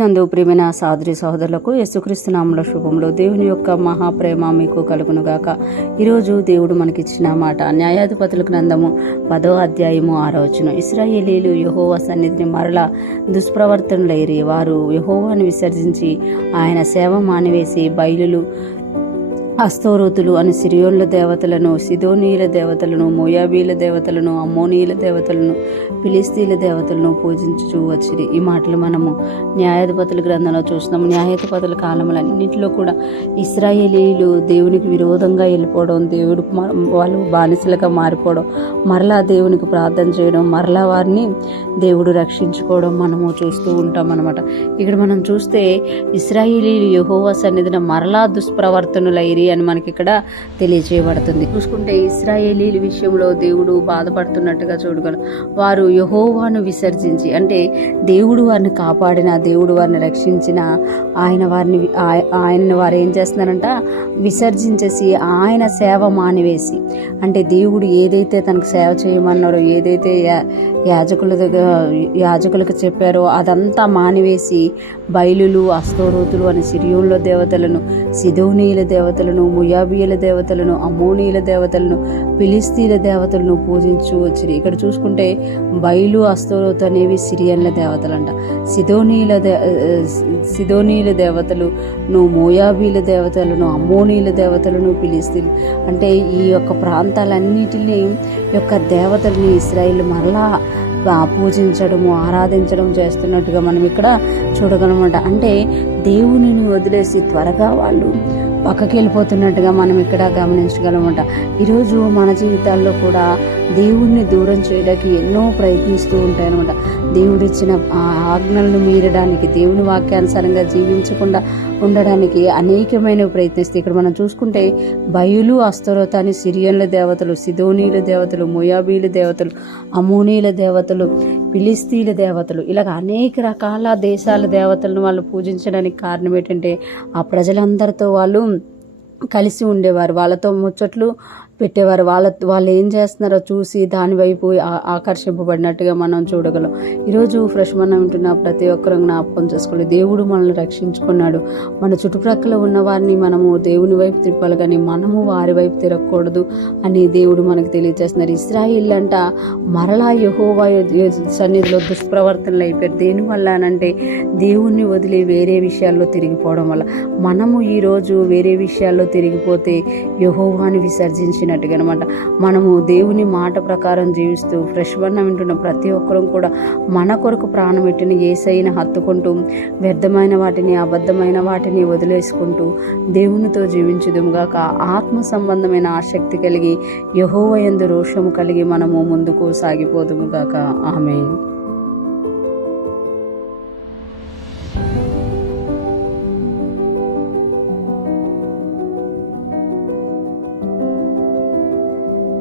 నందు ప్రియమైన సహోదరి సహోదరులకు యేసుక్రీస్తు నామములో శుభములు. దేవుని యొక్క మహాప్రేమ మీకు కలుగునుగాక. ఈరోజు దేవుడు మనకిచ్చిన మాట న్యాయాధిపతుల గ్రంథము 10వ అధ్యాయము 6వ వచనం. ఇశ్రాయేలీయులు యెహోవా సన్నిధిని మరలా దుష్ప్రవర్తనలైరి. వారు యెహోవాను విసర్జించి ఆయన సేవ మానివేసి బయలులు అస్తోరోతులు అని సిరియోన్ల దేవతలను, సిదోనీల దేవతలను, మోయాబీల దేవతలను, అమ్మోనీల దేవతలను, ఫిలిస్తీన్ల దేవతలను పూజించుచూ వచ్చిరి. ఈ మాటలు మనము న్యాయాధిపతుల గ్రంథంలో చూస్తున్నాము. న్యాయాధిపతుల కాలములన్నింటిలో కూడా ఇశ్రాయేలీయులు దేవునికి విరోధంగా వెళ్ళిపోవడం, దేవుడు వాళ్ళు బానిసలుగా మారిపోవడం, మరలా దేవునికి ప్రార్థన చేయడం, మరలా వారిని దేవుడు రక్షించుకోవడం మనము చూస్తూ ఉంటాం అన్నమాట. ఇక్కడ మనం చూస్తే ఇశ్రాయేలీయులు యెహోవా సన్నిధిన మరలా దుష్ప్రవర్తనులైరి అని మనకి ఇక్కడ తెలియజేయబడుతుంది. చూసుకుంటే ఇశ్రాయేలీల విషయంలో దేవుడు బాధపడుతున్నట్టుగా చూడగలం. వారు యెహోవాను విసర్జించి, అంటే దేవుడు వారిని కాపాడిన, దేవుడు వారిని రక్షించిన ఆయనని వారు ఏం చేస్తున్నారంట, విసర్జించేసి ఆయన సేవ మానివేసి, అంటే దేవుడు ఏదైతే తనకు సేవ చేయమన్నారో, ఏదైతే యాజకులకు చెప్పారో అదంతా మానివేసి బయలులు, అస్తోరోతులు అని సిరియోన్ల దేవతలను, సిదోనీల దేవతలను, ముయాబీల దేవతలను, అమ్మోనీల దేవతలను, ఫిలిస్తీన్ల దేవతలను పూజించు వచ్చిరి. ఇక్కడ చూసుకుంటే బయలు, అస్తోరోతు అనేవి సిరియన్ల దేవతలంట. సిదోనీల దేవతలను, మోయాబీల దేవతలను, అమ్మోనీల దేవతలను, ఫిలిస్తీన్లు, అంటే ఈ యొక్క ప్రాంతాలన్నిటిని యొక్క దేవతలని ఇశ్రాయేలు మరలా పూజించడము, ఆరాధించడం చేస్తున్నట్టుగా మనం ఇక్కడ చూడగలమాట. అంటే దేవునిని వదిలేసి త్వరగా వాళ్ళు పక్కకి వెళ్ళిపోతున్నట్టుగా మనం ఇక్కడ గమనించగలమట. ఈరోజు మన జీవితాల్లో కూడా దేవుణ్ణి దూరం చేయడానికి ఎన్నో ప్రయత్నిస్తూ ఉంటాయన్నమాట. దేవుడిచ్చిన ఆజ్ఞలను మీరడానికి, దేవుని వాక్యానుసారంగా జీవించకుండా ఉండడానికి అనేకమైనవి ప్రయత్నిస్తే, ఇక్కడ మనం చూసుకుంటే బయలు, అస్తరోత అని సిరియన్ల దేవతలు, సిదోనీల దేవతలు, మోయాబీల దేవతలు, అమోనీల దేవతలు, ఫిలిస్తీన్ల దేవతలు, ఇలాగ అనేక రకాల దేశాల దేవతలను వాళ్ళు పూజించడానికి కారణం ఏంటంటే ఆ ప్రజలందరితో వాళ్ళు కలిసి ఉండేవారు, వాళ్ళతో ముచ్చట్లు పెట్టేవారు. వాళ్ళు ఏం చేస్తున్నారో చూసి దాని వైపు ఆకర్షింపబడినట్టుగా మనం చూడగలం. ఈరోజు ఫ్రెష్ మనం ఉంటున్న ప్రతి ఒక్కరూ జ్ఞాపకం చేసుకోవాలి, దేవుడు మనల్ని రక్షించుకున్నాడు. మన చుట్టుప్రక్కల ఉన్న వారిని మనము దేవుని వైపు తిప్పాలి, కానీ మనము వారి వైపు తిరగకూడదు అని దేవుడు మనకు తెలియజేస్తున్నారు. ఇశ్రాయేల్ అంట మరలా యెహోవా సన్నిధిలో దుష్ప్రవర్తనలు అయిపోయారు. దేనివల్ల అనంటే దేవుణ్ణి వదిలి వేరే విషయాల్లో తిరిగిపోవడం వల్ల. మనము ఈరోజు వేరే విషయాల్లో తిరిగిపోతే యెహోవాని విసర్జించినట్టుగా అనమాట. మనము దేవుని మాట ప్రకారం జీవిస్తూ ఫ్రెష్ వన్న వింటున్న ప్రతి ఒక్కరం కూడా మన కొరకు ప్రాణం పెట్టిన యేసయ్యను హత్తుకుంటూ వ్యర్థమైన వాటిని, అబద్ధమైన వాటిని వదిలేసుకుంటూ దేవునితో జీవించుదుముగాక. ఆత్మ సంబంధమైన ఆసక్తి కలిగి యెహోవా యందు రోషము కలిగి మనము ముందుకు సాగిపోదుముగాక. ఆమేన్.